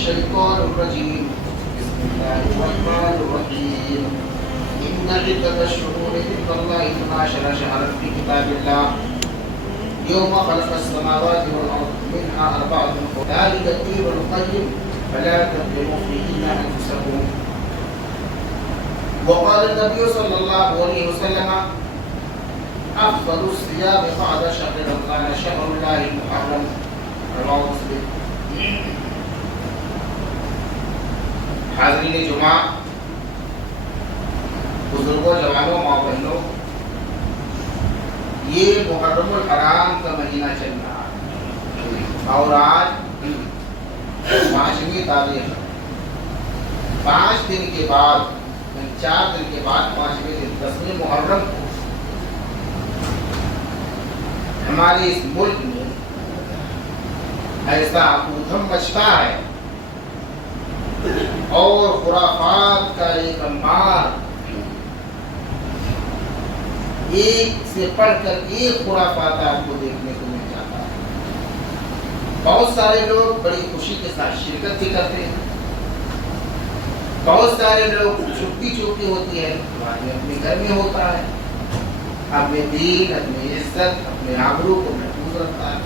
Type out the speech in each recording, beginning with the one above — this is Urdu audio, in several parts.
الشيطان الرجيم بسم الله الرحمن الرحيم إن عدة الشهور عند الله 12 شهرا في كتاب الله يوم خلق السماوات والأرض منها أربعة ذلك الدين القيم فلا تظلموا فيهن أنفسكم. وقال النبي صلى الله عليه وسلم أفضل الصيام بعد شهر رمضان شهر الله المحرم رواه مسلم. حاضرین جمعہ، بزرگوں، جوانوں، ماں بہنوں، یہ محرم الحرام کا مہینہ چل رہا ہے اور آج 5ویں تاریخ، 5 دن کے بعد 4 دن کے بعد 5ویں دن 10ویں محرم کو ہمارے اس ملک میں ایسا ادھم مچتا ہے اور خرافات کا ایک انبار، ایک سے پڑھ کر ایک خرافات آپ کو دیکھنے کو مل جاتا ہے. بہت سارے لوگ بڑی خوشی کے ساتھ شرکت بھی کرتے ہیں، بہت سارے لوگ چھپی ہوتی ہے، اپنے گھر میں ہوتا ہے، اپنے دین، اپنی عزت، اپنے آبرو کو محفوظ رکھتا ہے.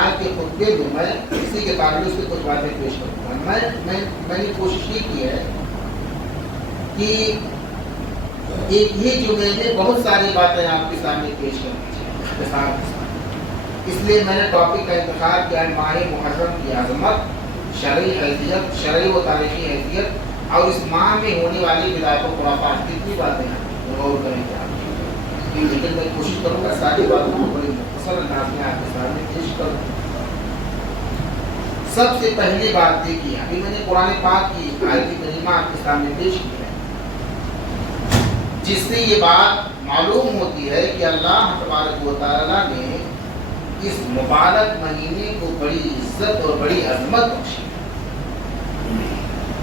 آج کے خطبے میں میں اسی کے تعلق سے کچھ باتیں پیش کروں گا. میں نے کوشش یہ کی ہے کہ ایک ہی جملے میں بہت ساری باتیں آپ کے سامنے پیش کرنی چاہیے. اس لیے میں نے ٹاپک کا انتخاب کیا ہے ماہ محرم کی عظمت، شرعی حیثیت، شرعی و تاریخی حیثیت اور اس ماہ میں ہونے والی بدعت و خرافات. کتنی باتیں ہیں غور کریں گے آپ، لیکن میں کوشش کروں گا ساری باتوں کو بڑی مختصر انداز میں آپ کے سامنے پیش کروں. سب سے پہلی بات دیکھیے، ابھی میں نے قرآن پاک کی آیت کریمہ آپ کے سامنے پیش کی ہے، جس سے یہ بات معلوم ہوتی ہے کہ اللہ تبارک و تعالیٰ نے اس مبارک مہینے کو بڑی عزت اور بڑی عظمت بخشی.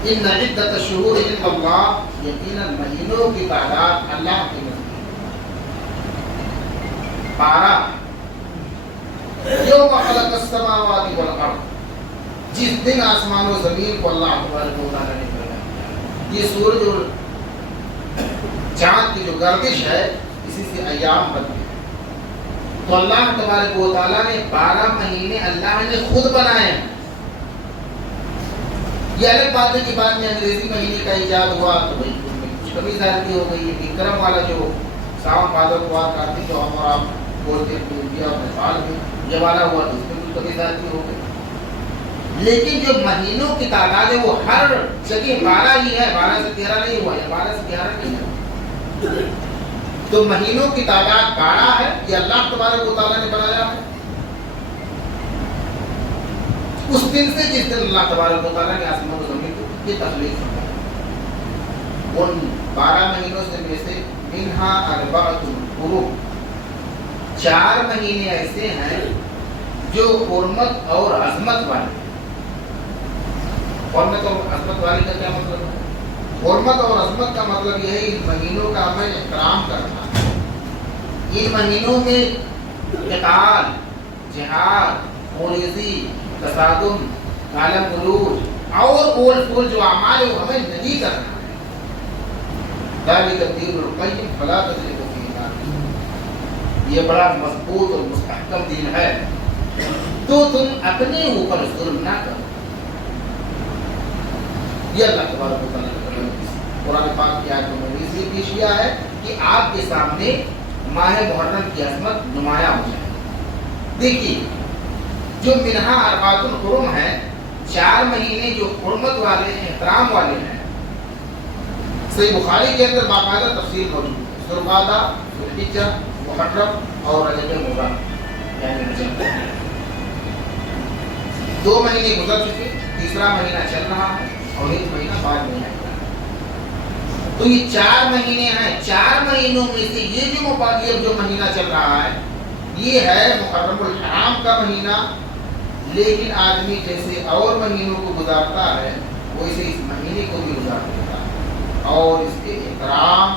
ان عدت الشہور عند اللہ، یقیناً مہینوں کی تعداد اللہ کے نزدیک 12. یوم خلق السماوات والارض، جس دن آسمان و زمین کو اللہ تبارک و تعالیٰ نے پیدا کیا. یہ سورج اور چاند کی جو گردش ہے اسی سے ایام بنتے ہیں. تو اللہ تبارک و تعالیٰ نے 12 مہینے اللہ نے خود بنائے ہیں. یہ الگ بات ہے کہ بعد میں انگریزی مہینے کا ایجاد ہوا تو بھائی اس میں کچھ کمی زیادتی ہو گئی. وکرم والا جو ساون بھادر کو کارتک جو ہم اور آپ بولتے ہیں انڈیا اور نیپال میں یہ والا ہوا تو اس میں کچھ کمی زیادتی ہو گئی. لیکن جو مہینوں کی تعداد ہے وہ ہر جگہ 12 ہی ہے. 12 سے 13 نہیں ہوا یا 12 سے 11 نہیں ہے. تو مہینوں کی تعداد 12 ہے. یہ اللہ تبارک و تعالیٰ نے بنایا ہے اس دن سے جس دن اللہ تبارک و تعالیٰ نے آسمان و زمین کی تخلیق کی. ان 12 مہینوں سے میں سے منہا اربعۃ حرم، 4 مہینے ایسے ہیں جو حرمت اور عظمت والے. حرمت اور عظمت والے کا کیا مطلب ہے؟ حرمت اور عظمت کا مطلب یہ ہے ان مہینوں کا ہمیں احترام کرنا. ان مہینوں میں قتال، جہاد، خوریزی، تصادم، کالم غلوج اور بول پھول جو اعمال ہے وہ ہمیں نہیں کرنا ہے. ذالک الدین القیم فلا تظلموا فیہ. یہ بڑا مضبوط اور مستحکم دین ہے تو تم اپنے اوپر ظلم نہ کرو. یہ اللہ تبارک و تعالیٰ نے قرآن پاک کی آیت میں اس لیے پیش کیا ہے کہ آپ کے سامنے ماہ محرم کی عظمت نمایاں ہو جائے. دیکھیے جو منہا اربعۃ الحرم ہے، 4 مہینے جو حرمت والے ہیں، احترام والے ہیں، صحیح بخاری کے اندر باقاعدہ تفصیل موجود ہے. ذوالقعدہ، ذوالحجہ، محرم اور رجب مبارک یعنی رجب. 2 مہینے گزر چکے، تیسرا مہینہ چل رہا ہے اور 1 مہینہ بعد میں آئے گا. تو یہ 4 مہینے ہیں. 4 مہینوں میں سے یہ جو مہینہ چل رہا ہے یہ ہے محرم الحرام کا مہینہ. لیکن آدمی جیسے اور مہینوں کو گزارتا ہے ویسے اس مہینے کو بھی گزار دیتا ہے اور اس کے احترام،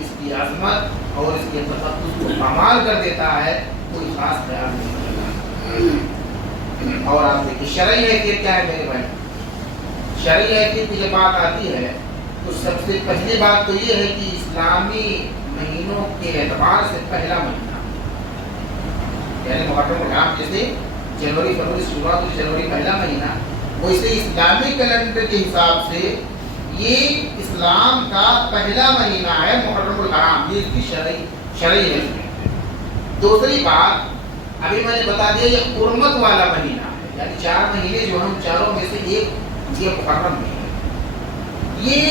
اس کی عظمت اور اس کے تقدس کو پامال کر دیتا ہے. کوئی خاص خیال نہیں کرتا. اور آپ دیکھیے شرعی حیثیت کیا ہے میرے بھائی. شرعی حیثیت کی جب بات آتی ہے تو سب سے پہلی بات تو یہ ہے کہ اسلامی مہینوں کے اعتبار سے پہلا مہینہ، یعنی محرم الحرام جیسے جنوری فروری سے شروعات ہوئی، جنوری پہلا مہینہ، ویسے اسلامی کیلنڈر کے حساب سے یہ اسلام کا پہلا مہینہ ہے محرم الحرام. یہ اس کی شرعی ہے. دوسری بات ابھی میں نے بتا دیا یہ حرمت والا مہینہ ہے، یعنی 4 مہینے جو ہم چاروں میں سے ایک یہ محرم میں ہے، یہ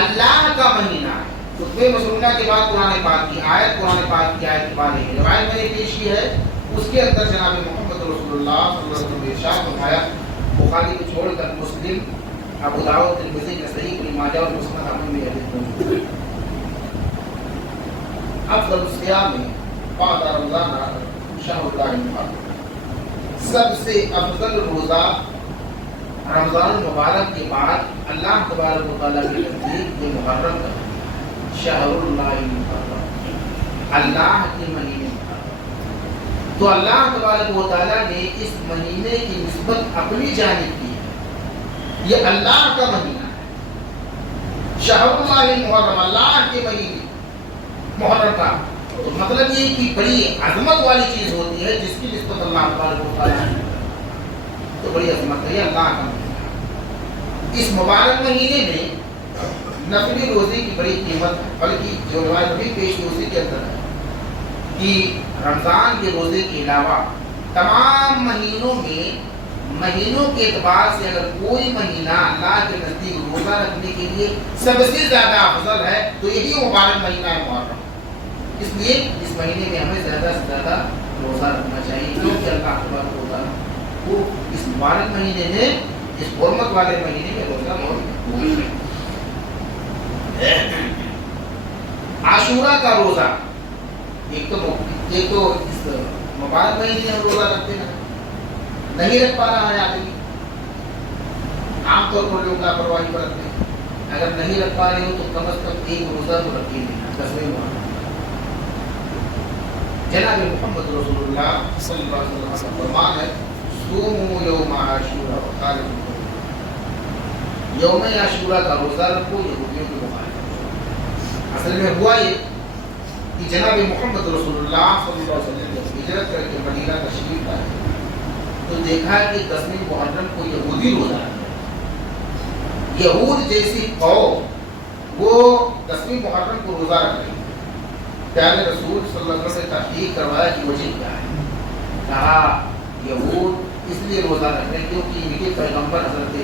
اللہ کا مہینہ ہے. خطبہ مسنونہ کے بعد قرآن پاک کی آیت کے بعد ایک روایت میں نے پیش کی ہے، اس کے اندر جناب محمد رسول اللہ صلی اللہ علیہ وسلم نے ارشاد فرمایا، بخاری کو چھوڑ کر مسلم، ابو داؤد، ترمذی، نسائی، ابن ماجہ اور مسند احمد میں حدیث موجود ہے. افضل الصیام بعد رمضان شہر اللہ المحرم، سب سے افضل روزہ رمضان المبارک کے بعد اللہ تبارک و تعالیٰ کے نزدیک یہ محرم کا شہر اللہ المحرم، اللہ کے مہینے محرم. تو اللہ تبارک و تعالیٰ نے اس مہینے کی نسبت اپنی جانب کی ہے، یہ اللہ کا مہینہ ہے، شہر اللہ المحرم، اللہ کے مہینے محرم کا. تو مطلب یہ کہ بڑی عظمت والی چیز ہوتی ہے جس کی نسبت اللہ تبارک و تعالیٰ نے، تو بڑی عظمت ہے اللہ کا مہینہ. اس مبارک مہینے میں نفلی روزے کی بڑی قیمت ہے، بلکہ جو روایت بھی پیش روزے کے اندر ہے کہ رمضان کے روزے کے علاوہ تمام مہینوں کے اعتبار سے اگر کوئی مہینہ اللہ کے نزدیک روزہ رکھنے کے لیے سب سے زیادہ افضل ہے تو یہی مبارک مہینہ ہے محرم. اس لیے اس مہینے میں ہمیں زیادہ سے زیادہ روزہ رکھنا چاہیے، کیونکہ اللہ تبارک و تعالیٰ وہ اس مبارک مہینے میں، اس حرمت والے مہینے میں روزہ بہت. عاشورہ کا روزہ ایک تو اس مبارک مہینے میں ہم روزہ رکھتے ہیں، نہیں رکھ پا رہا ہے آدمی، عام طور پر لوگ لاپرواہی برتتے ہیں. اگر نہیں رکھ پا رہے ہو تو کم از کم ایک روزہ تو رکھیے نہیں، 10ویں محرم. جناب محمد رسول اللہ صلی اللہ علیہ وسلم کا فرمان ہے، صوموا یوم عاشورہ وخالفوا. یوم عاشورہ کا روزہ رکھو، یہودیوں کی مخالفت. اصل میں ہوا یہ کہ جناب محمد رسول اللہ صلی اللہ علیہ وسلم جب ہجرت کر کے مدینہ تشریف لائے تو دیکھا کہ 10ویں محرم کو یہودی روزہ رکھتے، یہود جیسی قوم وہ 10ویں محرم کو روزہ رکھ رہی. پیارے رسول صلی اللہ علیہ وسلم سے تحقیق کروایا کہ وجہ کیا ہے. کہا یہود اس لیے روزہ رکھ رہے ہیں کیونکہ ان کے پیغمبر حضرت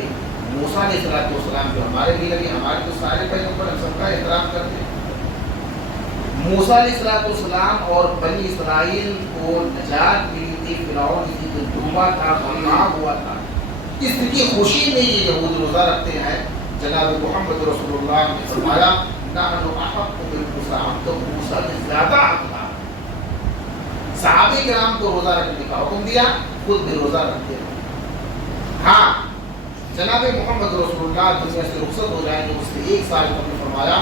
موسیٰ علیہ السلام جو ہمارے بھی نبی، ہمارے تو سارے پیغمبر ہم سب کا احترام کرتے ہیں. موسیٰ علیہ السلام اور بنی اسرائیل کو نجات ملی تھی فرعون کی جو ڈوبا تھا، غرق ہوا تھا، اس کی خوشی میں یہ یہود روزہ رکھتے ہیں. جناب محمد رسول اللہ نے فرمایا نحن احق بالموسیٰ، ہم تو موسیٰ سے زیادہ حقدار. صحابہ کرام کو روزہ رکھنے کا حکم دیا، خود بھی روزہ رکھتے ہیں. ہاں جناب محمد رسول اللہ دنیا سے رخصت ہو جائیں گے اس سے 1 سال قبل فرمایا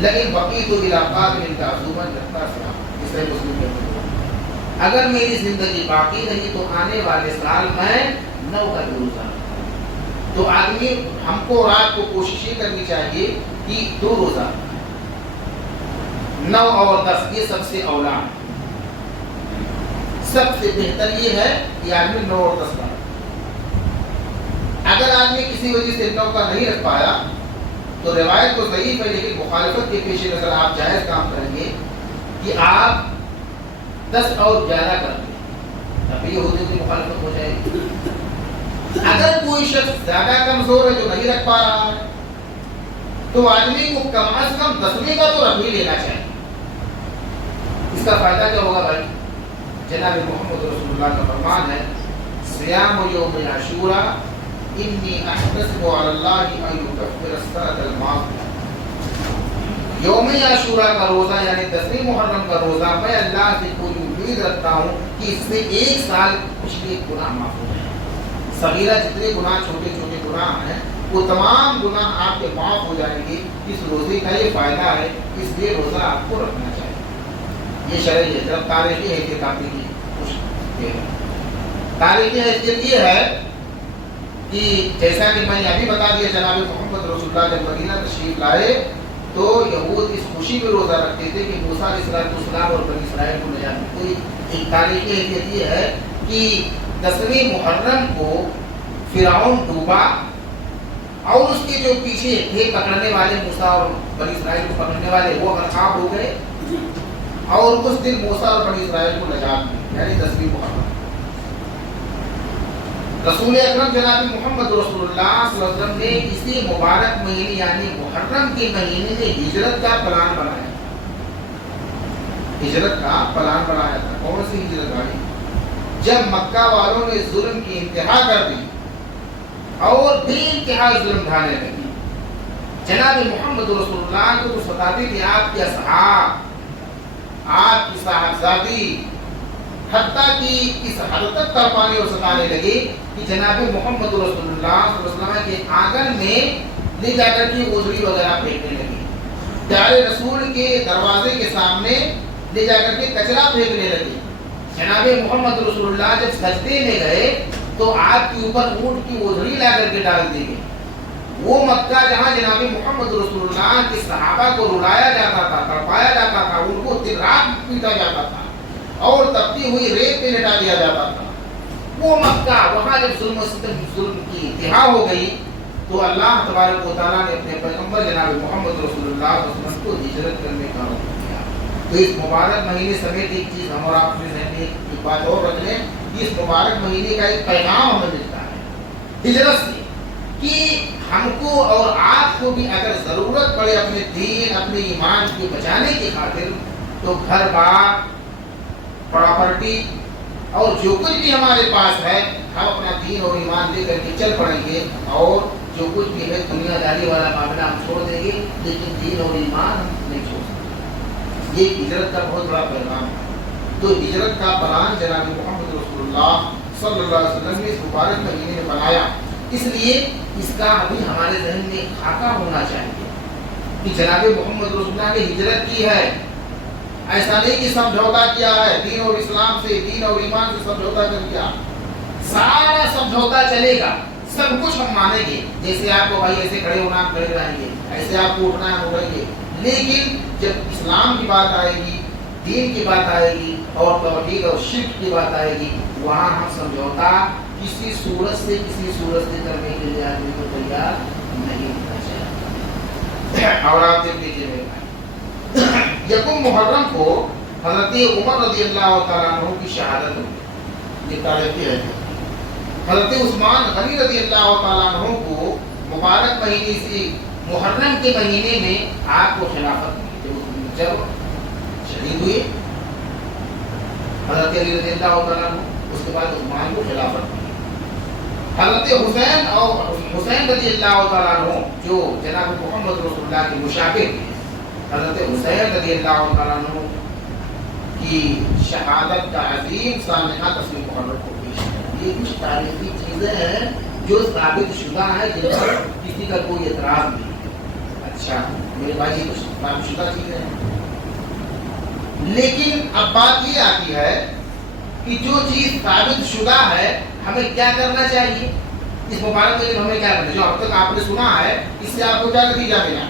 لیکن بقیت علاقات میں تعظیماً رکھتا سا. اسے مسلم کہتے ہیں اگر میری زندگی باقی رہی تو آنے والے سال میں 9 کا روزہ. تو آدمی ہم کو رات کو کوشش یہ کرنی چاہیے کہ 2 روزہ، 9 اور 10 یہ سب سے اولا ہے. سب سے بہتر یہ ہے کہ آدمی 9 اور 10 کا. اگر آدمی کسی وجہ سے 9 کا نہیں رکھ پایا تو روایت تو ضعیف ہے لیکن مخالفت کے پیش نظر آپ جائز کام کریں گے کہ آپ 10 اور 11 کر دیں، تب یہ ہوتے کی مخالفت ہو جائے گی. اگر کوئی شخص زیادہ کمزور ہے جو نہیں رکھ پا رہا ہے تو آدمی کو کم از کم 10ویں کا تو رکھ ہی لینا چاہیے. اس کا فائدہ کیا ہوگا بھائی؟ جناب محمد رسول اللہ کا فرمان ہے صیام یوم عاشورہ انی احتسب علی اللہ ان یکفر السنۃ الماضیہ. یوم عاشورہ کا روزہ یعنی 10ویں محرم کا روزہ میں اللہ سے پوری امید رکھتا ہوں کہ اس سے 1 سال پچھلے گناہ معاف ہو جائیں. صغیرہ جتنے گناہ چھوٹے چھوٹے گناہ ہیں وہ تمام گناہ آپ کے معاف ہو جائیں گے. اس روزے کا یہ فائدہ ہے، اس لیے روزہ آپ کو رکھنا چاہیے. یہ شرعی ہے، طرف تاریخی ہے کہ کافی کی تاریخی حیثیت یہ ہے کہ جیسا کہ میں نے ابھی بتا دیا، جناب محمد رسول اللہ جب مدینہ تشریف لائے تو یہود اس خوشی میں روزہ رکھتے تھے کہ موسیٰ علیہ السلام اور بنی اسرائیل کو نجات ملی۔ ایک تاریخی حیثیت یہ ہے کہ 10ویں محرم کو فرعون ڈوبا اور اس کے جو پیچھے تھے پکڑنے والے موسیٰ اور بنی اسرائیل کو پکڑنے والے، وہ غرقاب ہو گئے اور اس دن موسیٰ اور بنی اسرائیل کو نجات ملی، یعنی 10ویں محرم۔ رسول اکرم جناب محمد رسول اللہ صلی اللہ علیہ وسلم نے اسی مبارک مہینے یعنی محرم کے مہینے میں ہجرت کا پلان بنایا، ہجرت کا پلان بنایا تھا۔ کون سی ہجرت بھائی؟ جب مکہ والوں نے ظلم کی انتہا کر دی اور بے انتہا ظلم ڈھانے لگی، جناب محمد رسول اللہ کو تو ستاتے تھے آپ کے اصحاب، آپ کی صاحبزادی، حتیٰ کہ اس حد تک تڑپانے اور ستانے لگے کہ جناب محمد رسول اللہ صلی اللہ علیہ وسلم کے آنگن میں لے جا کر کے اوزری وغیرہ پھینکنے لگے، پیارے رسول کے دروازے کے سامنے لے جا کر کے کچرا پھینکنے لگے۔ جناب محمد رسول اللہ جب سجدے میں گئے تو آپ کے اوپر اونٹ کی اوزری لا کر کے ڈال دی گئی۔ وہ مکہ جہاں جناب محمد رسول اللہ کے صحابہ کو رلایا جاتا تھا، تڑپایا جاتا تھا، ان کو دن رات پیٹا جاتا تھا اور تپتی ہوئی ریت پہ لٹا دیا جاتا تھا، وہ مکہ وہاں جب ظلم و ستم ظلم کی انتہا ہو گئی تو اللہ تبارک و تعالیٰ نے اپنے پیغمبر جناب محمد رسول اللہ صلی اللہ علیہ وسلم کو ہجرت کرنے کا حکم دیا۔ تو اس مبارک مہینے سمیت ایک چیز ہم اور آپ اپنے ذہن میں ایک بات اور رکھ لیں کہ اس مبارک مہینے کا ایک پیغام ہمیں ملتا ہے ہجرت سے، کہ ہم کو اور آپ کو بھی اگر ضرورت پڑے اپنے دین اپنے ایمان کو بچانے کی خاطر تو گھر بار پراپرٹی اور جو کچھ بھی ہمارے پاس ہے ہم اپنا دین اور ایمان لے کر کے چل پڑیں گے، اور جو کچھ بھی ہے دنیا داری والا معاملہ ہم چھوڑ دیں گے، لیکن دین اور ایمان ہم نہیں چھوڑ سکتے۔ یہ ہجرت کا بہت بڑا پیغام ہے۔ تو ہجرت کا پلان جناب محمد رسول اللہ صلی اللہ علیہ وسلم نے اس مبارک مہینے میں بنایا، اس لیے اس کا ابھی ہمارے ذہن میں خاکہ ہونا چاہیے کہ جناب محمد رسول اللہ نے ہجرت کی ہے۔ ایسا نہیں کہ سمجھوتا کیا ہے دین اور اسلام سے، دین اور ایمان سے سمجھوتا کر کیا، سارا سمجھوتا چلے گا، سب کچھ ہم مانیں گے، جیسے آپ کو بھائی ایسے کھڑے ہونا آپ کھڑے رہیں گے، ایسے آپ کو اٹھنا ہے اٹھیں گے، لیکن جب اسلام کی بات آئے گی، دین کی بات آئے گی اور توحید اور شرک کی بات آئے گی، وہاں ہم سمجھوتا کسی صورت سے کرنے کے لیے آدمی کو تیار نہیں ہونا چاہیے۔ اور آپ دیکھ لیجیے یکم محرم کو حضرت عمر رضی اللہ تعالیٰ عنہ کی شہادت ہوئی، یہ تاریخی ہے۔ حضرت عثمان غنی رضی اللہ تعالیٰ عنہ کو مبارک مہینے سے محرم کے مہینے میں آپ کو خلافت ملی، جب شہید ہوئے حضرت علی رضی اللہ تعالیٰ عنہ، اس کے بعد عثمان کو خلافت ملی۔ حضرت حسین رضی اللہ تعالیٰ عنہ جو جناب محمد رسول اللہ کے مشابہ تھے، حضرت حسین رضی اللہ تعالیٰ عنہ کی شہادت کا عظیم سامعہ 10ویں محرم کو پیش ہے۔ یہ کچھ تاریخی چیزیں ہیں جو ثابت شدہ ہیں، جن پر کسی کا کوئی اعتراض نہیں ہے۔ اچھا میرے بھائی یہ کچھ ثابت شدہ چیزیں ہیں، لیکن اب بات یہ آتی ہے کہ جو چیز ثابت شدہ ہے ہمیں کیا کرنا چاہیے اس مبارک میں، ہمیں کیا کرنا، جو اب تک آپ نے سنا ہے اس سے آپ کو کیا نتیجہ ملا،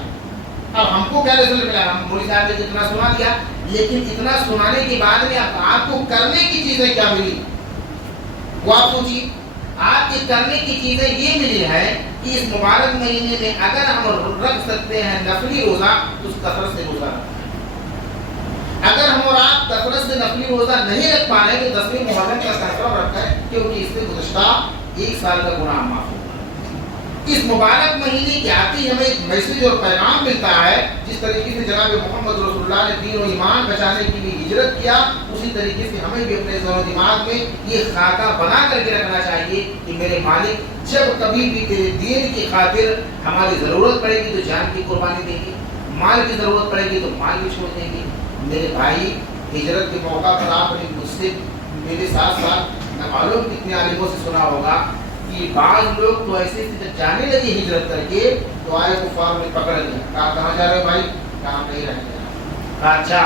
اب ہم کو کیا رزلٹ ملا، ہم مولوی صاحب نے جتنا سنا دیا، لیکن اتنا سنانے کے بعد میں آپ کو کرنے کی چیزیں کیا ملی وہ آپ سوچیے۔ آپ کے کرنے کی چیزیں یہ ملی ہے کہ اس مبارک مہینے میں اگر ہم رکھ سکتے ہیں نفلی روزہ تو اس کثرت سے روزہ رکھنا ہے۔ اگر ہم اور آپ کثرت سے نفلی روزہ نہیں رکھ پا رہے تو 10ویں محرم کا کثرت رکھا ہے، کیونکہ اس سے گزشتہ 1 سال کا گناہ معاف ہوگا۔ اس مبارک مہینے کے آتے ہی ہمیں ایک میسج اور پیغام ملتا ہے، جس طریقے سے جناب محمد رسول اللہ نے دین و ایمان بچانے کے لیے ہجرت کیا، اسی طریقے سے ہمیں بھی اپنے ذہن و دماغ میں یہ خاکہ بنا کر کے رکھنا چاہیے کہ میرے مالک جب کبھی بھی تیرے دین کی خاطر ہماری ضرورت پڑے گی تو جان کی قربانی دیں گے، مال کی ضرورت پڑے گی تو مال بھی چھوڑ دیں گے۔ میرے بھائی ہجرت کے موقع پر آپ نے مجھ سے میرے ساتھ نہ معلوم کتنے عالموں سے سنا ہوگا کہ بعض لوگ تو ایسے جب جانے لگے ہجرت کر کے تو آئے کفار میں پکڑ لیا، کہا کہاں جا رہے بھائی، کہاں نہیں رہنے، کہا اچھا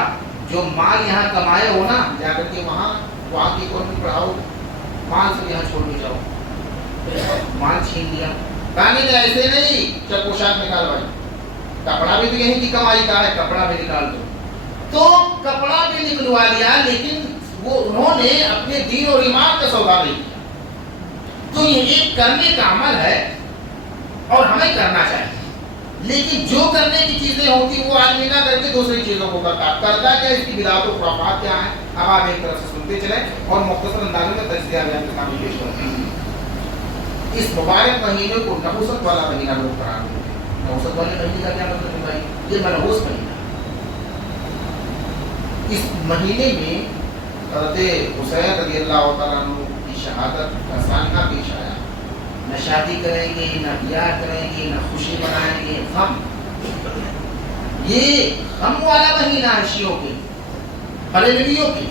جو مال یہاں کمائے ہو نا جا کر کے وہاں کی قوم پڑھاؤ، مال سے یہاں چھوڑ کے جاؤ، مال چھین لیا، کہا نہیں ایسے نہیں، چل پوشاک نکال بھائی، کپڑا بھی یہیں کی کمائی کا ہے، کپڑا بھی نکال دو، تو کپڑا بھی نکلوا لیا، لیکن وہ انہوں نے اپنے دین اور ایمان کا سودا نہیں کیا۔ تو یہ ایک کرنے کا عمل ہے اور ہمیں کرنا چاہیے، لیکن جو کرنے کی چیزیں ہوتی وہ آدمی نہ کر کے دوسری چیزوں کو کرتا کیا، اس کی بدعات و خرافات کیا ہیں، اب آپ ایک طرف سے سنتے چلیں اور مختصر انداز میں تجزیہ بیان کے سامنے پیش کرتے ہیں۔ اس مبارک مہینے کو نحوست والا مہینہ لوگ قرار دیتے ہیں۔ نحوست والے مہینے کا کیا مطلب ہے بھائی؟ یہ منحوس مہینہ۔ اس مہینے میں حضرت حسین رضی اللہ تعالیٰ عنہ کی شہادت کا سانحہ پیش آیا۔ نہ شادی کریں گے، نہ بیاہ کریں گے، نہ خوشی منائیں گے، غم، یہ غم والا مہینہ ہے شیعوں کے، بریلویوں کے،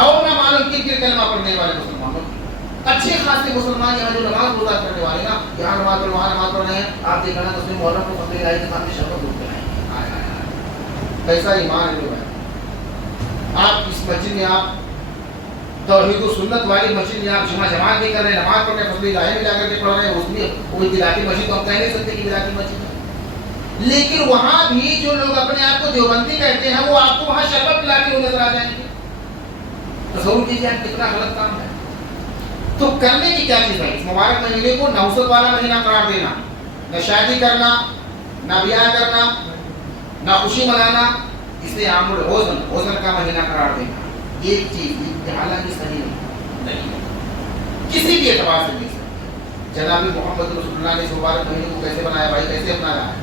اور نہ معلوم کن کے کلمہ پڑھنے والے مسلمانوں کے۔ اچھے خاصے مسلمان یہاں جو نماز روزہ کرنے والے نا، یہاں نماز پڑھ وہاں نماز پڑھ رہے ہیں، آپ دیکھنا مسلم محرم کو فضل الہی کے سامنے شربت دودھ پلائیں گے، کیسا ایمان ہے جو ہے۔ آپ اس مسجد میں آپ توحید و سنت والی مسجد میں آپ جمعہ جماعت بھی کر رہے ہیں، نماز پڑھ رہے ہیں، فضل الہی میں جا کر کے پڑھ رہے ہیں، اس میں کوئی بلاتی مسجد تو ہم کہہ نہیں سکتے کہ بلاتی مسجد ہے، لیکن وہاں بھی جو لوگ اپنے آپ کو دیوبندی کہتے ہیں وہ آپ کو وہاں شربت پلاتے ہوئے نظر آ جائیں گے۔ تصور کیجیے آپ کتنا غلط کام ہے۔ تو کرنے کی کیا چیز ہے؟ اس مبارک مہینے کو نحوست والا مہینہ قرار دینا، نہ شادی کرنا، نہ بیاہ کرنا، نہ خوشی منانا، اسے عام الحزن کا مہینہ قرار دینا، ایک چیز حالانکہ صحیح نہیں ہے، کسی بھی اعتبار سے نہیں سکتی۔ جناب محمد رسول اللہ نے اس مبارک مہینے کو کیسے بنایا بھائی، کیسے اپنایا ہے؟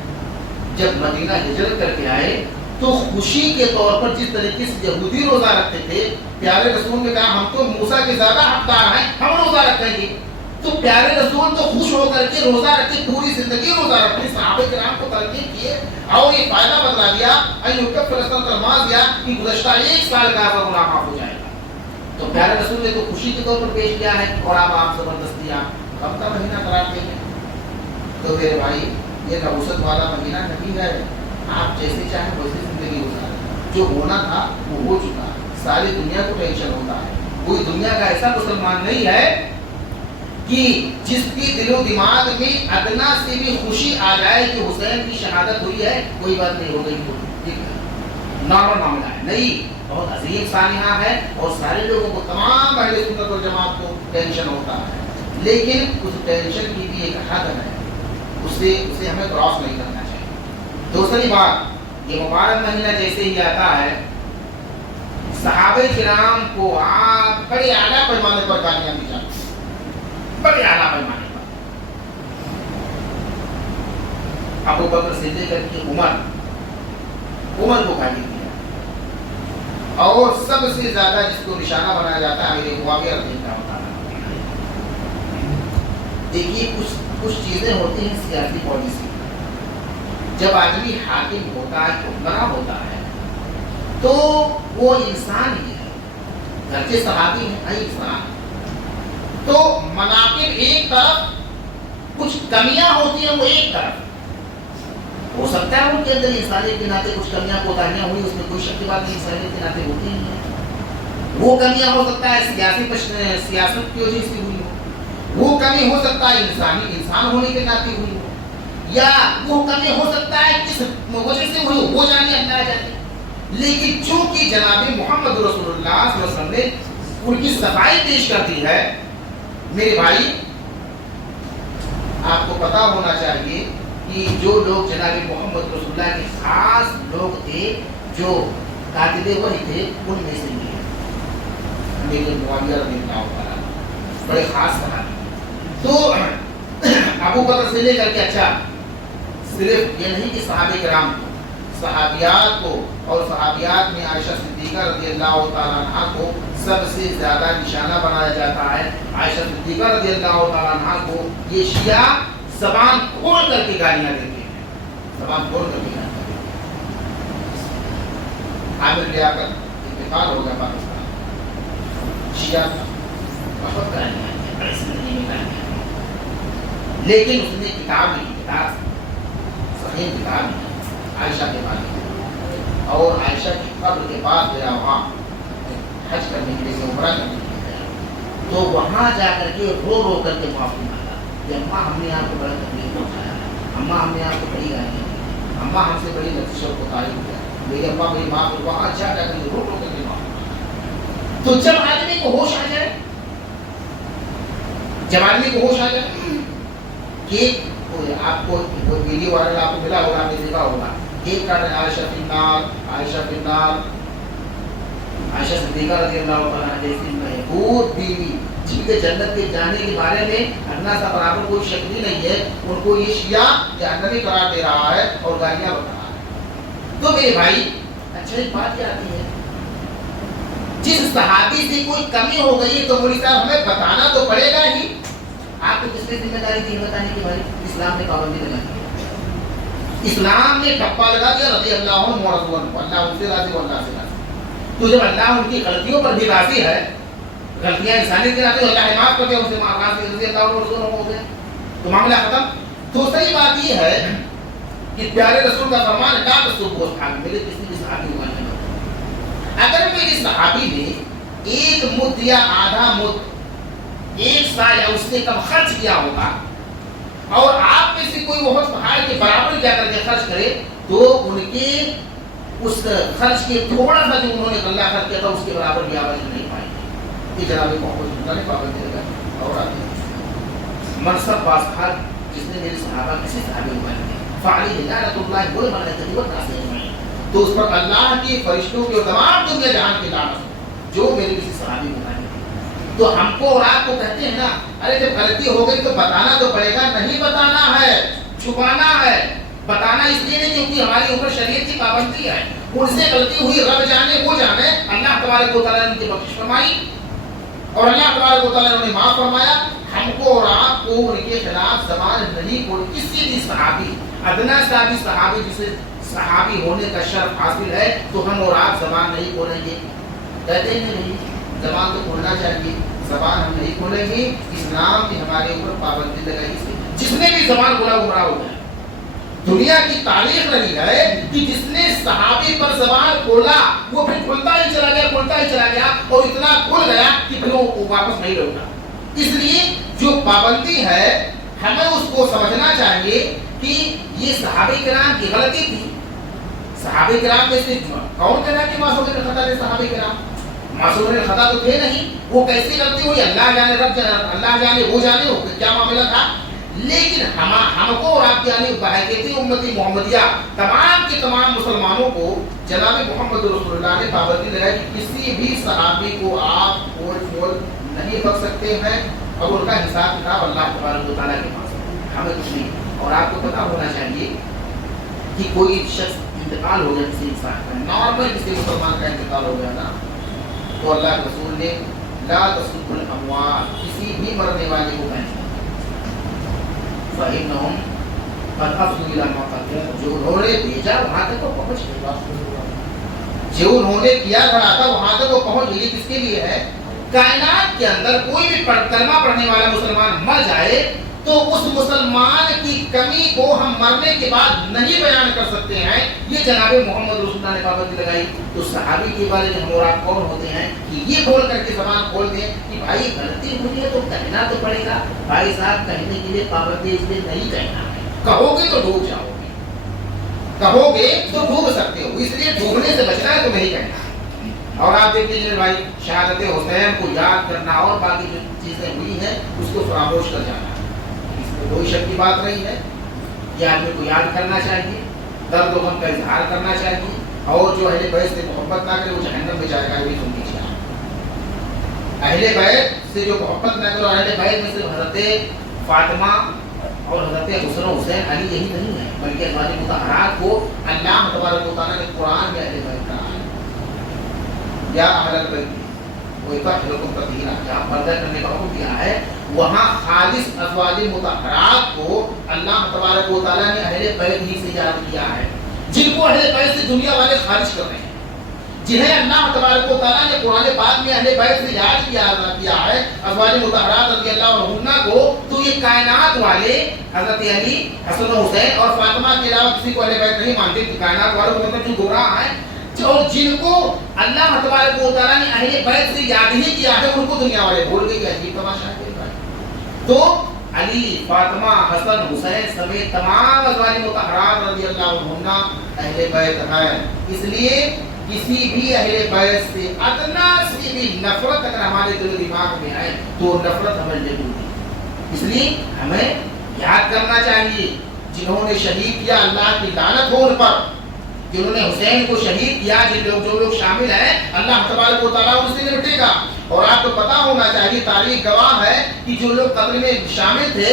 جب مدینہ ہجرت کر کے آئے تو خوشی کے طور پر جس طریقے سے یہودی روزہ رکھتے تھے، پیارے رسول نے کہا ہم تو موسیٰ کے زیادہ حقدار ہیں، ہم روزہ رکھیں گے۔ تو پیارے رسول تو خوش ہو کر کے روزہ رکھے، پوری زندگی روزہ رکھتے، صحابہ کرام کو تلقین کیے اور یہ فائدہ بتلا دیا کہ گزشتہ 1 سال کا آپ کا گناہ معاف ہو جائے گا۔ تو پیارے رسول نے تو خوشی کے طور پر پیش کیا ہے، اور آپ زبردستی آپ غم کا مہینہ قرار دیں گے۔ تو میرے بھائی یہ نحوست والا مہینہ نہیں ہے، آپ جیسے چاہیں ویسے زندگی گزاریں، جو ہونا تھا وہ ہو چکا، ساری دنیا کو ٹینشن ہوتا ہے، کوئی دنیا کا ایسا مسلمان نہیں ہے کہ جس کی دل و دماغ میں ادنا سے بھی خوشی آ جائے کہ حسین کی شہادت ہوئی ہے، کوئی بات نہیں ہو گئی، ٹھیک ہے، نارمل معاملہ ہے، نہیں، بہت عظیم سانحہ ہے، اور سارے لوگوں کو، تمام اہل سنت والجماعت کو ٹینشن ہوتا ہے، لیکن اس ٹینشن کی بھی ایک حد ہے، اسے ہمیں کراس نہیں کرنا چاہیے۔ دوسری بات، یہ مبارک مہینہ جیسے ہی آتا ہے، صحابہ کرام کو آپ بڑے اعلیٰ پیمانے پر گالیاں دی جاتی ہیں، بڑے اعلیٰ پیمانے پر۔ ابو بکر سے لے کر کے عمر کو گالی دیا، اور سب سے زیادہ جس کو نشانہ بنایا جاتا ہے امیر معاویہ رضی اللہ عنہ۔ دیکھیے کچھ چیزیں ہوتی ہیں سیاسی پالیسی، جب آدمی حاکم ہوتا ہے، حکمراں ہوتا ہے، تو وہ انسان ہی ہے، گرچہ صحابی ہے انسان، تو مناقب ایک طرف، کچھ کمیاں ہوتی ہیں وہ ایک طرف، ہو سکتا ہے ان کے اندر انسانیت کے ناطے کچھ کمیاں کوتاہیاں ہوئی، اس میں کوئی شک کی بات نہیں، انسانیت کے ناطے ہوتی ہی ہیں، وہ کمیاں ہو سکتا ہے سیاست کی وجہ سے ہوئی ہو، وہ کمی ہو سکتا ہے انسان ہونے کے ناطے ہوئی ہو، یا وہ کمی ہو سکتا ہے کس وجہ سے ہوئی ہو، وہ جانے اللہ جانے، لیکن چونکہ جناب محمد رسول اللہ صلی اللہ علیہ وسلم نے ان کی صفائی پیش کر دی ہے، میرے بھائی آپ کو پتا ہونا چاہیے کہ جو لوگ جناب محمد رسول اللہ کے خاص لوگ تھے، جو کاتب وحی تھے، ان میں سے یہ امیر معاویہ رضی اللہ عنہ بڑے خاص صحابی۔ تو ابو بکر سے لے کر کے، اچھا صرف یہ نہیں کہ صحابہ کرام کو، صحابیات کو، اور صحابیات میں عائشہ صدیقہ رضی اللہ تعالیٰ عنہ کو سب سے زیادہ نشانہ بنایا جاتا ہے۔ عائشہ صدیقہ رضی اللہ تعالیٰ عنہ کو یہ شیعہ زبان کھول کر کے گالیاں دیتے ہیں، زبان کھول کر کے گالیاں دیتے ہیں۔ عامر لیاقت انتقال ہو گیا پاکستان، شیعہ بہت گالیاں ہیں، بڑے زندگی میں گالیاں ہیں، لیکن اس نے کتاب لکھی، کتاب صحیح کتاب لکھی عائشہ کے بارے میں، اور عائشہ کی قبر کے بعد گیا وہاں حج کرنے کے لیے، عمرہ کرنے کے لیے گیا، تو وہاں جا کر کے رو رو کر کے معافی مانگا کہ اماں ہم نے آپ کو بڑا تکلیف پہنچایا، اماں ہم نے آپ کو بڑی گالیاں دی، اماں ہم سے بڑی لطیف اور کوتاہی کیا، میری اماں میری ماں کو وہاں جا کر کے رو رو کر کے معافی مانگا۔ تو جب آدمی کو ہوش آ جائے، جب آدمی کو ہوش آ جائے کہ آپ کو ویڈیو وائرل آپ کو ملا ہوگا، آپ نے دیکھا ہوگا، ایک کا عائشہ فی النار، عائشہ فی النار، عائشہ صدیقہ رضی اللہ تعالیٰ عنہ جیسی محبوب بیوی جن کے جنت کے جانے کے بارے میں ادنا سا برابر کوئی شک بھی نہیں ہے، ان کو یہ شیعہ جہنمی قرار دے رہا ہے اور گالیاں بتا رہا ہے۔ تو میرے بھائی اچھا ایک بات کیا آتی ہے، جس صحابی سے کوئی کمی ہو گئی تو مولوی صاحب ہمیں بتانا تو پڑے گا ہی۔ آپ کو کس نے ذمہ داری دی بتانے کی؟ بھائی اسلام نے پابندی لگا دی، اسلام نے ٹھپا لگا دیا رضی اللہ عنہ ورضوا عنہ، اللہ ان سے راضی اللہ سے راضی۔ تو جب اللہ ان کی غلطیوں پر بھی راضی ہے، غلطیاں انسانی کی راضی، اللہ معاف کر دیا ان سے، رضی اللہ عنہ ورضوا عنہ ہو گئے تو معاملہ ختم۔ تو صحیح بات یہ ہے کہ پیارے رسول کا فرمان ہے لا تسبوا اصحابی، میرے کسی بھی صحابی کو نہیں بتاؤ۔ اگر میری صحابی نے ایک مد یا آدھا مد، ایک سا یا اس سے کم خرچ کیا ہوگا اور آپ میں سے کوئی بہت پہاڑ کے برابر جا کر کے خرچ کرے تو ان کے اس خرچ کے تھوڑا سا جو انہوں نے غلہ خرچ کیا تھا اس کے برابر بھی آواز نہیں پائیں گے۔ یہ جناب محمد نے پابندی لگا۔ اور آگے منصب بازخار جس نے میرے صحابہ کسی صحابی کو بنا دیا فعلی لعنت اللہ وہ بنا تقریبا ناصر، تو اس پر اللہ کی فرشتوں کی اور تمام دنیا جہان کی لعنت جو میرے کسی صحابی کو بنا دیا۔ تو ہم کو اور آپ کو کہتے ہیں نا، ارے جب غلطی ہو گئی تو بتانا تو پڑے گا، نہیں بتانا ہے، چھپانا ہے۔ بتانا اس لیے نہیں کیونکہ ہماری اوپر شریعت کی پابندی ہے، ان سے غلطی ہوئی رب جانے وہ جانے، اللہ تبارک و تعالیٰ نے ان کی بخشش فرمائی اور اللہ تبارک و تعالیٰ نے انہیں معاف فرمایا۔ ہم کو اور آپ کو ان کے خلاف زبان نہیں کھول، کسی بھی صحابی، ادنا سا بھی صحابی جسے صحابی ہونے کا شرف حاصل ہے تو ہم اور آپ زبان نہیں کھولیں گے، کہتے ہیں نہیں زبان تو کھولنا چاہیے، زبان ہم نہیں کھولیں گے، اسلام نے ہمارے اوپر پابندی لگائی ہے۔ جس نے بھی زبان کھولا گمراہ ہو گیا۔ دنیا کی تاریخ رہی ہے کہ جس نے صحابی پر زبان کھولا وہ پھر کھلتا ہی چلا گیا، کھلتا ہی چلا گیا اور اتنا کھل گیا کہ پھر وہ واپس نہیں لوٹا۔ اس لیے جو پابندی ہے ہمیں اس کو سمجھنا چاہیے کہ یہ صحابہ کرام کی غلطی تھی۔ صحابہ کرام میں سے کون کہنا کہ معصوم الخطا تھے؟ صحابہ کرام معصوم الخطا تو تھے نہیں، وہ کیسی غلطی ہوئی اللہ جانے، رب جانے، اللہ جانے وہ جانے ہو کیا معاملہ تھا۔ لیکن ہم کو اور آپ جانے بحیثیت امتی محمدیہ تمام کے تمام مسلمانوں کو جناب محمد رسول اللہ نے پابندی لگائی کہ کسی بھی صحابی کو آپ کھول کھول نہیں بک سکتے ہیں اور ان کا حساب کتاب اللہ تبارک و تعالیٰ کے پاس ہے، ہمیں کچھ نہیں۔ اور آپ کو پتا ہونا چاہیے کہ کوئی شخص انتقال ہو گیا کسی انسان کا، نارمل کسی مسلمان کا انتقال ہو گیا نا، تو اللہ کے رسول نے لا تسبوا الاموات، کسی بھی مرنے والے کو نہیں، فإنهم قد أفضوا إلى ما قدموا، جو انہوں نے بھیجا وہاں تک وہ پہنچ گئے، جو انہوں نے کیا کھڑا تھا وہاں تک وہ پہنچ گئی۔ کس کے لیے ہے؟ کائنات کے اندر کوئی بھی کلمہ پڑھنے والا مسلمان مر جائے تو اس مسلمان کی کمی کو ہم مرنے کے بعد نہیں بیان کر سکتے ہیں، یہ جناب محمد رسول اللہ نے پابندی لگائی۔ تو صحابی کے بارے میں ہم اور آپ کون ہوتے ہیں کہ یہ بول کر کے زبان کھول دیں کہ بھائی غلطی ہوئی ہے تو کہنا تو پڑے گا۔ بھائی صاحب کہنے کے لیے پابندی اس لیے نہیں کہنا ہے، کہو گے تو ڈوب جاؤ گے، کہو گے تو ڈوب سکتے ہو، اس لیے ڈوبنے سے بچنا ہے تو نہیں کہنا۔ اور آپ دیکھ لیجیے بھائی شہادت حسین کو یاد کرنا اور باقی جو چیزیں ہوئی ہیں اس کو فراموش کر جانا، کوئی شک کی بات نہیں ہے کہ آدمی کو یاد کرنا چاہیے، درد و غم کا اظہار کرنا چاہیے، اور جو اہل بیت سے محبت نہ کرے وہ جہنم میں جائے گا، یہ سن لیجیے۔ اہل بیت سے جو محبت نہ کرے، اہل بیت میں صرف حضرت فاطمہ اور حضرت حسن و حسین علی یہی نہیں ہے، بلکہ ازواج مطہرات کو اللہ تبارک و تعالیٰ نے قرآن میں اہل بیت کہا ہے، یا اہل البیت وَيُطَهِّرُكُمْ تَطْهِيرًا، جہاں پردہ کرنے کا حکم دیا ہے وہاں خالص ازواج مطہرات کو اللہ تبارک و تعالیٰ نے اہل بیت ہی سے یاد کیا ہے، جن کو اہل بیت سے دنیا والے خارج کر رہے ہیں، جنہیں اللہ تبارک و تعالیٰ نے قرآن پاک میں اہل بیت سے یاد کیا ہے ازواج مطہرات رضی اللہ عنہا کو، تو یہ کائنات والے حضرت علی، حسن و حسین اور فاطمہ کے علاوہ کسی کو اہل بیت نہیں مانتے کہ کائنات والوں کو مطلب جو گمراہ ہیں۔ اور جن کو اللہ تبارک و تعالیٰ نے اہل بیت سے یاد ہی کیا ہے ان کو دنیا والے بھول گئے. عجیب تماشا ہے. تو علی، فاطمہ، حسن، حسین سمیت تمام ازواج مطہرات رضی اللہ عنہن اہل بیت ہیں. اس لیے کسی بھی اہل بیت سے ادنا سی بھی نفرت اگر ہمارے دل و دماغ میں آئے تو نفرت ہمیں ضرور ہے. اس لیے ہمیں یاد کرنا چاہیے جنہوں نے شہید کیا اللہ کی لعنت ہو ان پر، جنہوں نے حسین کو شہید کیا، جو لوگ شامل ہیں اللہ تبارک و تعالیٰ ان سے نمٹے گا. اور آپ کو پتا ہونا چاہیے، تاریخ گواہ ہے کہ جو لوگ قتل میں شامل تھے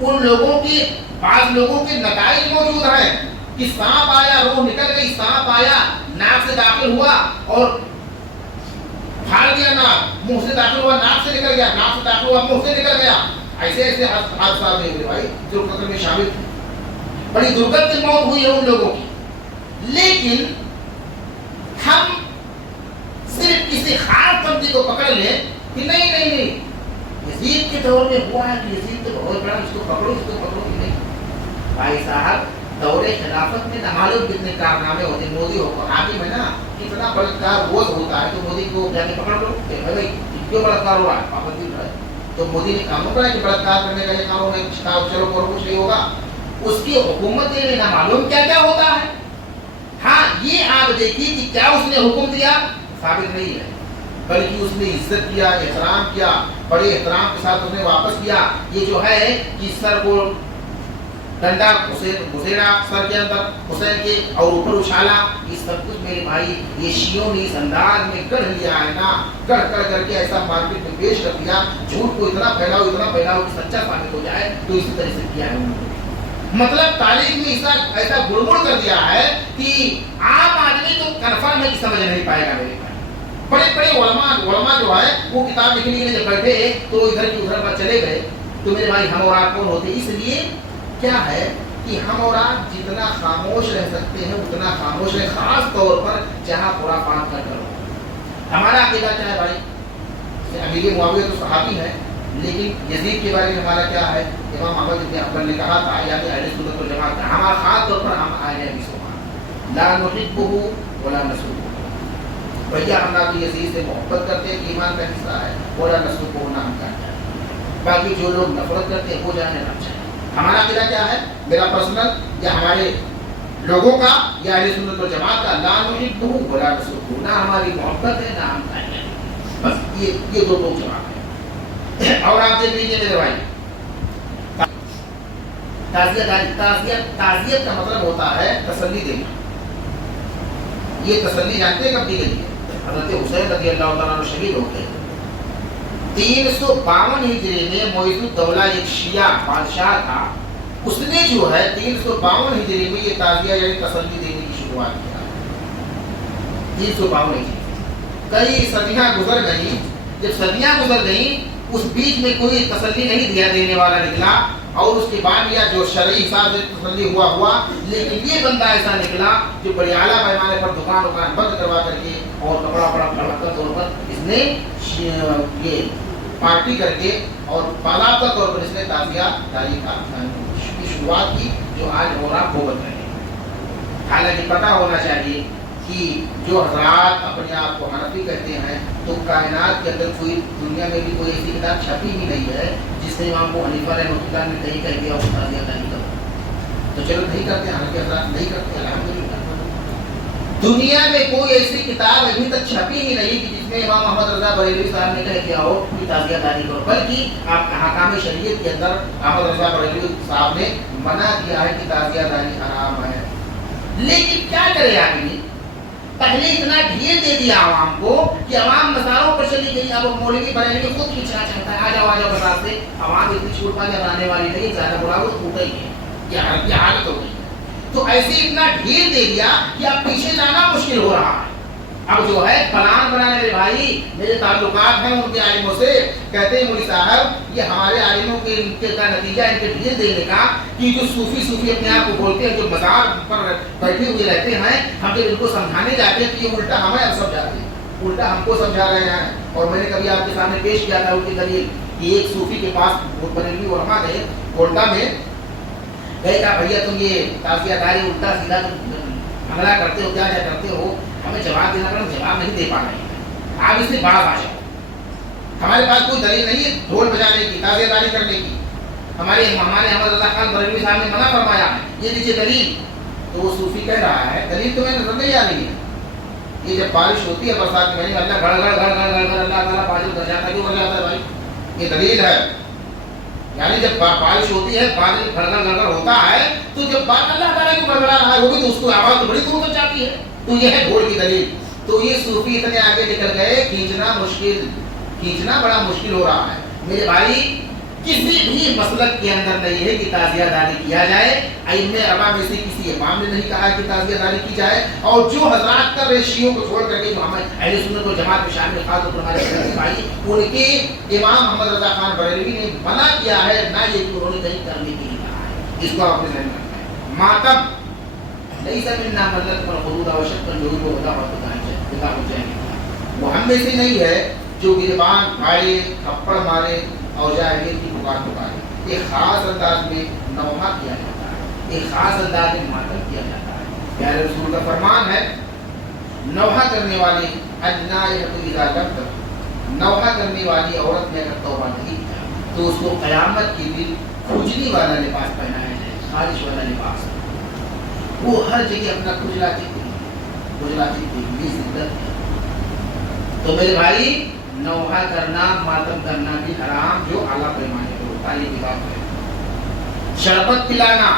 ان لوگوں کی بعض لوگوں کے نتائج موجود ہیں کہ سانپ آیا، روح نکل گئی، سانپ آیا ناک سے داخل ہوا اور پھاڑ دیا ناک، منہ سے داخل ہوا ناک سے نکل گیا، ناک سے داخل ہوا منہ سے نکل گیا. ایسے ایسے حادثات نہیں ہوئے بھائی جو قتل میں شامل تھے. بڑی درگت کی موت ہوئی ہے ان لوگوں کی. لیکن ہم صرف کسی خاص بندی کو پکڑ لیں کہ نہیں یزید کے دور میں ہوا ہے کہ یزید تو بہت بڑا، اس کو پکڑو کہ نہیں. بھائی صاحب دور خلافت میں نمالوں کتنے کارنامے ہوتے. مودی حاکم ہے نا، کتنا بلاکار روز ہوتا ہے تو مودی کو جا کے پکڑ لو کہ بھائی کیوں بلاکار ہوا ہے، پابندی ہے. تو مودی نے قانون بنایا کہ بلاکار کرنے کا یہ قانون ہے، چلو کرو کچھ نہیں ہوگا. اس کی حکومت میں نہ معلوم کیا کیا ہوتا ہے. ہاں یہ آپ دیکھیے کہ کیا اس نے حکم دیا ثابت نہیں ہے، بلکہ اس نے عزت کیا، احترام کیا، بڑے احترام کے ساتھ اس نے واپس کیا. یہ جو ہے کہ سر کو ڈنڈا گھسیڑا سر کے اندر حسین کے اور اوپر اچھالا، یہ سب کچھ میرے بھائی یہ شیعوں نے اس انداز میں گڑھ لیا ہے نا، گڑھ کر کے ایسا مارکیٹ میں پیش کر دیا. جھوٹ کو اتنا پھیلاؤ کہ سچا ثابت ہو جائے، تو اسی طرح سے کیا ہے انہوں نے. مطلب تاریخ میں ایسا گڑبڑ کر دیا ہے کہ عام آدمی تو کنفرم ہے کہ سمجھ نہیں پائے گا. میرے بھائی بڑے بڑے علماء جو ہے وہ کتاب لکھنے کے لیے جب بیٹھے تو ادھر کی ادھر پر چلے گئے. تو میرے بھائی ہم اور آپ کون ہوتے؟ اس لیے کیا ہے کہ ہم اور آپ جتنا خاموش رہ سکتے ہیں اتنا خاموش رہیں، خاص طور پر جہاں خرافات کا ڈر ہو. ہمارا عقیدہ کیا ہے بھائی؟ امیر معاویہ تو صحابی ہے، لیکن یزید کے بارے میں ہمارا کیا ہے؟ امام احمد بن حنبل نے کہا تھا یعنی اہل سنت والجماعت کا ہمارا خاص طور پر ہم اہل حدیث ہیں، لا نحبہ ولا نسبہ. بھیا ہم نہ تو یزید سے محبت کرتے ہیں کہ ایمان کا حصہ ہے، ولا نسبہ نہ ہم کرتے ہیں. باقی جو لوگ نفرت کرتے ہیں وہ جانے نہ چاہیے. ہمارا عقیدہ کیا ہے؟ میرا پرسنل یا ہمارے لوگوں کا یا اہل سنت والجماعت کا لا نحبہ ولا نسبہ، نہ ہماری محبت ہے نہ ہم چاہیے. بس یہ دو جواب ہے. اور آپ دیکھ لیجیے میرے بھائی، تعزیت کا مطلب ہوتا ہے تسلی دینا. یہ تسلی جانتے ہیں کب دی گئی ہے؟ حضرت حسین رضی اللہ تعالیٰ عنہ شہید ہو گئے 352 ہجری میں. معیز الدولہ ایک شیعہ بادشاہ تھا، اس نے جو ہے 352 ہجری میں یہ تعزیہ یعنی تسلی دینے کی شروعات کیا. 352 ہجری کئی صدیاں گزر گئی. جب صدیاں گزر گئیں اس بیچ میں کوئی تسلی نہیں دیا دینے والا نکلا، اور اس کے بعد یا جو شرعی حساب سے تسلی ہوا. لیکن یہ بندہ ایسا نکلا جو بڑی اعلیٰ پیمانے پر دکان بند کروا کر کے اور کپڑا بڑا طور پر اس نے یہ پارٹی کر کے اور باضابطہ طور پر اس نے تعزیہ داری کی شروعات کی، جو آج ہو رہا بھوگت رہے ہیں. حالانکہ پتہ ہونا چاہیے کہ جو حضرات اپنے آپ کو حنفی کہتے ہیں تو کائنات کے اندر کوئی دنیا میں بھی کوئی ایسی کتاب چھپی ہی نہیں ہے جس نے امام ابو حنیفہ رحمۃ اللہ نے کہیں کہہ دیا اور تعزیہ نہیں کرتا. تو چلو نہیں کرتے، حنفی حضرات نہیں کرتے، الحمدللہ. دنیا میں کوئی ایسی کتاب ابھی تک چھپی ہی نہیں کہ جس میں امام احمد رضا بریلوی صاحب نے کہہ دیا ہو کہ تعزیہ داری کرو، بلکہ احکام شریعت کے اندر احمد رضا بریلوی صاحب نے منع کیا ہے کہ تعزیہ داری حرام ہے. لیکن کیا کرے آدمی؟ پہلے اتنا ڈھیر دے دیا عوام کو کہ عوام مزاروں پر چلی گئی. اب مولوی بریلوی خود کھینچنا چاہتا ہے، آ جاؤ بتا سے. عوام اتنی چھوٹ پانے بنانے والی نہیں، زیادہ برا وہ ٹوٹا ہی ہے، یہ حالت ہو گئی. تو ایسے اتنا ڈھیر دے دیا کہ اب پیچھے جانا مشکل ہو رہا ہے. اب جو ہے پلان بنانے میرے بھائی، میرے تعلقات ہیں ان کے عالموں سے، کہتے ہیں مولوی صاحب یہ ہمارے عالموں کے کا نتیجہ ان کے ڈھیر دینے کا کہ جو صوفی اپنے آپ کو بولتے ہیں، جو مزار پر بیٹھے ہوئے رہتے ہیں، ہم جب ان کو سمجھانے جاتے ہیں کہ یہ الٹا ہمیں اب سمجھاتے ہیں، الٹا ہم کو سمجھا رہے ہیں. اور میں نے کبھی آپ کے سامنے پیش کیا تھا ان کی دلیل کہ ایک صوفی کے پاس بریلوی علماء گئے کولٹا میں، گئے کہا بھیا تم یہ تعزیہ داری الٹا سیدھا حملہ کرتے ہو کیا کرتے ہو, ہمیں جواب دینا پڑا, جواب نہیں دے پا رہے ہیں. آپ اس سے بڑا بادشاہ, ہمارے پاس کوئی دلیل نہیں ہے ڈھول بجانے کی, تازیہ داری کرنے کی. ہمارے احمد رضا خان بریلوی صاحب نے منع فرمایا ہے, یہ دیجیے دلیل. تو وہ صوفی کہہ رہا ہے دلیل تو میں نظر نہیں آ رہی ہے. یہ جب بارش ہوتی ہے برسات کے مہینے میں اللہ گھڑ گھڑ گھڑ گھڑ گھڑ اللہ تعالیٰ بادل کر جاتا ہے, کیوں کر جاتا ہے بھائی؟ یہ دلیل ہے. یعنی جب بارش ہوتی ہے بادل گھڑ گھڑ گھڑ ہوتا ہے تو جب اللہ تعالیٰ کو گڑگڑا رہا ہے وہ بھی تو اس کو آواز تو بڑی دور تک جاتی ہے. تو یہ ہے ڈھول کی دلیل. تو یہ صوفی اتنے آگے نکل گئے, کھینچنا بڑا مشکل ہو رہا ہے. میرے بھائی کسی بھی مسلک کے اندر نہیں ہے کہ تعزیہ داری کیا جائے. ائمہ اربعہ میں سے کسی امام نے نہیں کہا کہ تعزیہ داری کی جائے. اور جو حضرات کا ریشیوں کو چھوڑ کر کے جو ہمیں اہل سنت و جماعت میں شامل خاص طور پر ہمارے بھائی ان کے امام محمد رضا خان بریلوی نے منع کیا ہے, نہ یہ کہ انہوں نے کہیں کرنے کے لیے کہا ہے. اس کو آپ نے ذہن میں رکھنا ہے. ماتم نہیں سمجھنا ملت پر خروج آوشک پر لوگوں کو بتا ہو جائے گا. وہ ہم میں سے نہیں ہے جو گربان پھاڑے تھپڑ مارے اور جاہلیت کی پکار پکارے. ایک خاص انداز میں نوحہ کیا جاتا ہے, ایک خاص انداز میں ماتم کیا جاتا ہے. پیارے رسول کا فرمان ہے نوحہ کرنے والی نوحہ کرنے والی عورت نے اگر توبہ نہیں کیا تو اس کو قیامت کے دن کھجلی والا لباس پہنایا جائے, خارش والا لباس. وہ ہر جگہ اپنا کھجلاتی تھی زندت ہے. تو میرے بھائی نوحہ کرنا ماتم کرنا بھی حرام جو اعلیٰ پیمانے پر ہوتا ہے. یہ بات ہے. شربت پلانا,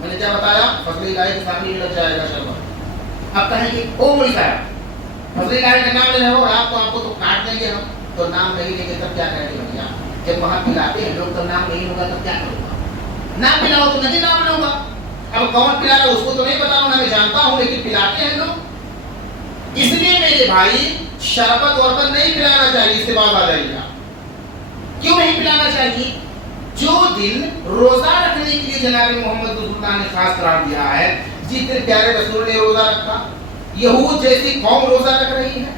میں نے کیا بتایا, فضل الہی کے سامنے لگ جائے گا شربت. اب کہیں گے او مولوی صاحب فضل الہی کا نام لے رہے ہو, آپ کو تو کاٹ دیں گے ہم, تو نام نہیں لیں گے تب کیا کریں گے بھیا؟ جب وہاں پلاتے ہیں لوگ تو نام نہیں ہوگا تب کیا کروں گا؟ نام پلاؤ تو نہیں نام لوں گا. اب کون پلا رہا ہے اس کو تو نہیں پتا ہوں, میں جانتا ہوں, لیکن پلاتے ہیں لوگ. اس لیے میرے بھائی شربت وربت نہیں پلانا چاہیے. اس سے بات آ جائے گا کیوں نہیں پلانا چاہیے؟ جو دن روزہ رکھنے کے لیے جناب محمد رسول اللہ نے خاص قرار دیا ہے, جس دن پیارے رسول نے روزہ رکھا, یہود جیسی قوم روزہ رکھ رہی ہے,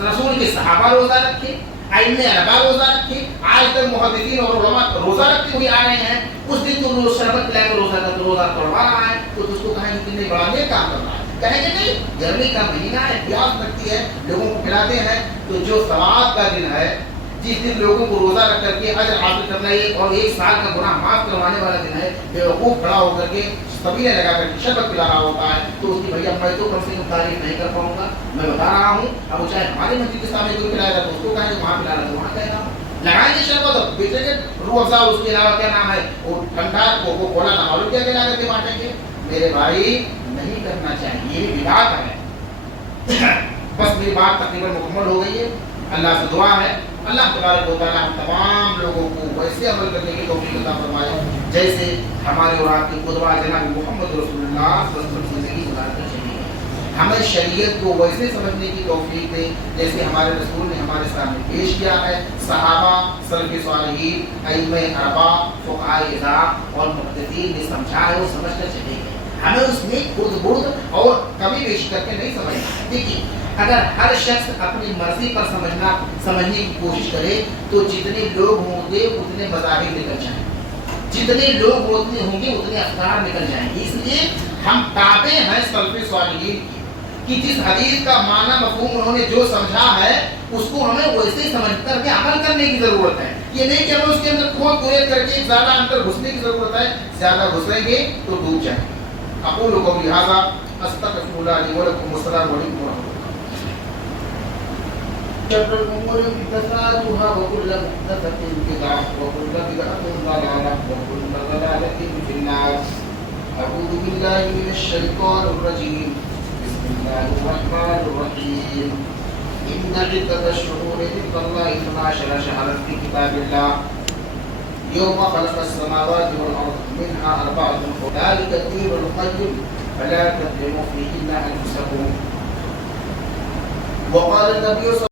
رسول کے صحابہ روزہ رکھے, ائمہ اربعہ روزہ رکھے, آج تک محدثین اور علماء روزہ رکھتے ہوئے آ رہے ہیں. اس دن تو روز شربت پلا کر روزہ توڑوا رہا ہے, تو اس کو کہیں کہ بڑا نیک کام کر رہا ہے. کہیں گے نہیں, گرمی کا مہینہ ہے, پیاس لگتی ہے, لوگوں کو پلاتے ہیں. تو جو ثواب کا دن ہے, جس دن لوگوں کو روزہ رکھ کر کے اجر حاصل کرنا ہے اور ایک سال کا گناہ معاف کروانے والا دن ہے, بیوقوف کھڑا ہو کر کے سبیلے لگا کر کے شربت پلا رہا ہوتا ہے, تو اس کی بھیا میں تو کم سے کم تعریف نہیں کر پاؤں گا. میں بتا رہا ہوں, اب وہ چاہے ہمارے مسجد کے سامنے کوئی پلایا جائے تو اس کو کہیں گے وہاں پلا رہا تو وہاں کہہ رہا ہوں. لگائیں گے شربت, بیچیں گے روح افزا, اس کے علاوہ کیا نام ہے وہ ٹھنڈا کو کولا نہ معلوم کیا لا کر کے بانٹیں گے. میرے بھائی نہیں کرنا چاہیے, یہ بدعت ہے. بس میری بات تقریباً مکمل ہو گئی ہے. اللہ سے دعا ہے اللہ تبارک و تعالیٰ ہم تمام لوگوں کو ویسے عمل کرنے کی توفیق عطا فرمائے جیسے ہمارے اور آپ کے قدوہ جناب محمد رسول اللہ صلی اللہ علیہ وسلم زندگی گزار کر چلی ہے. ہمیں شریعت کو ویسے سمجھنے کی توفیق دے جیسے ہمارے رسول نے ہمارے سامنے پیش کیا ہے. صحابہ, سلف صالحین, ائمہ اربعہ, فقہائے اعظام اور محدثین نے سمجھا ہے, وہ سمجھ کر چلے گئے. ہمیں اس میں خرد برد اور کمی بیشی کر کے نہیں سمجھنا. دیکھیے اگر ہر شخص اپنی مرضی پر سمجھنے کی کوشش کرے تو جتنے لوگ ہوں گے اتنے مذاہب نکل جائیں گے, جتنے لوگ ہوں گے اتنے افکار نکل جائیں گے. اس لیے ہم تابع ہیں سلف صالحین کی کہ جس حدیث کا معنی مفہوم انہوں نے جو سمجھا ہے اس کو ہمیں ویسے سمجھ کر کے عمل کرنے کی ضرورت ہے. یہ نہیں کہ ہمیں اس کے اندر کھود کوریت کر کے زیادہ اندر گھسنے کی ضرورت ہے. زیادہ گھسیں گے تو ڈوب جائیں گے. اقول قولی ھذا استغفر اللہ لی ولکم والسلام علیکم ورحمۃ اللہ. شر الأمور محدثاتها وكل محدثة بدعة وكل بدعة ضلالة وكل ضلالة في النار. أعوذ بالله من الشيطان الرجيم. بسم الله الرحمن الرحيم. إن عدة الشهور عند الله 12 شهرا في كتاب الله يوم خلق السماوات والأرض منها 4 ذلك الدين القيم فلا تظلموا فيهن أنفسكم. وقال النبي